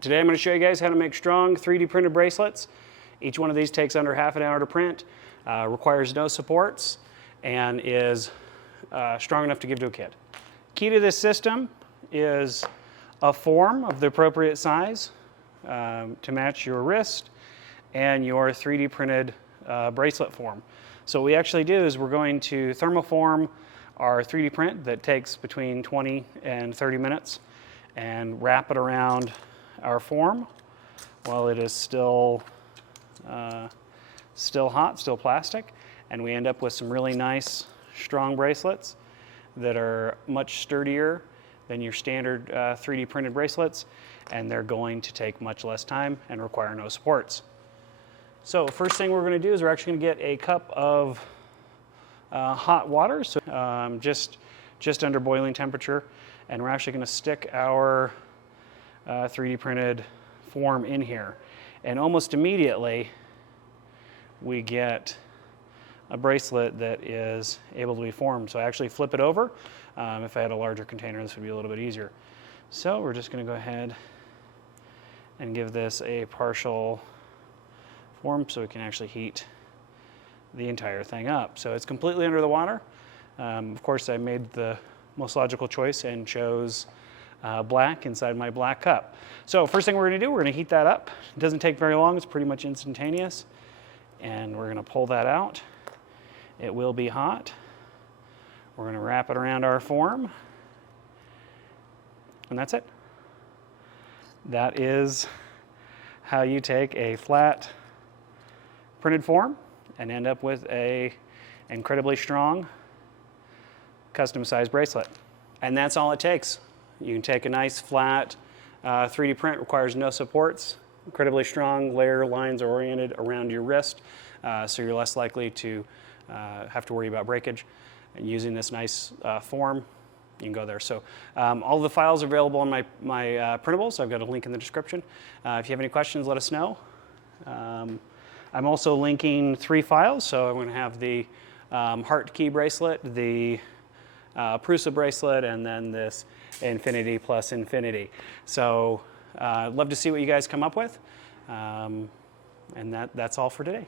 Today I'm going to show you guys how to make strong 3D printed bracelets. Each one of these takes under half an hour to print, requires no supports, and is strong enough to give to a kid. Key to this system is a form of the appropriate size to match your wrist and your 3D printed bracelet form. So what we actually do is we're going to thermoform our 3D print that takes between 20 and 30 minutes and wrap it around our form while it is still hot, still plastic, and we end up with some really nice strong bracelets that are much sturdier than your standard 3D printed bracelets, and they're going to take much less time and require no supports. So first thing we're going to do is we're actually going to get a cup of hot water, so just under boiling temperature, and we're actually going to stick our 3D printed form in here, and almost immediately we get a bracelet that is able to be formed. So I actually flip it over. If I had a larger container, this would be a little bit easier. So we're just going to go ahead and give this a partial form so we can actually heat the entire thing up. So it's completely under the water. Of course, I made the most logical choice and chose black inside my black cup. So first thing we're going to do, we're going to heat that up. It doesn't take very long, it's pretty much instantaneous. And we're going to pull that out. It will be hot. We're going to wrap it around our form. And that's it. That is how you take a flat printed form and end up with a incredibly strong custom sized bracelet. And that's all it takes. You can take a nice flat 3D print, requires no supports, incredibly strong, layer lines are oriented around your wrist, so you're less likely to have to worry about breakage. And using this nice form, you can go there. So all the files are available on my printables, so I've got a link in the description. If you have any questions, let us know. I'm also linking 3 files, so I'm going to have the heart key bracelet, the Prusa bracelet, and then this infinity plus infinity. So I'd love to see what you guys come up with. And that's all for today.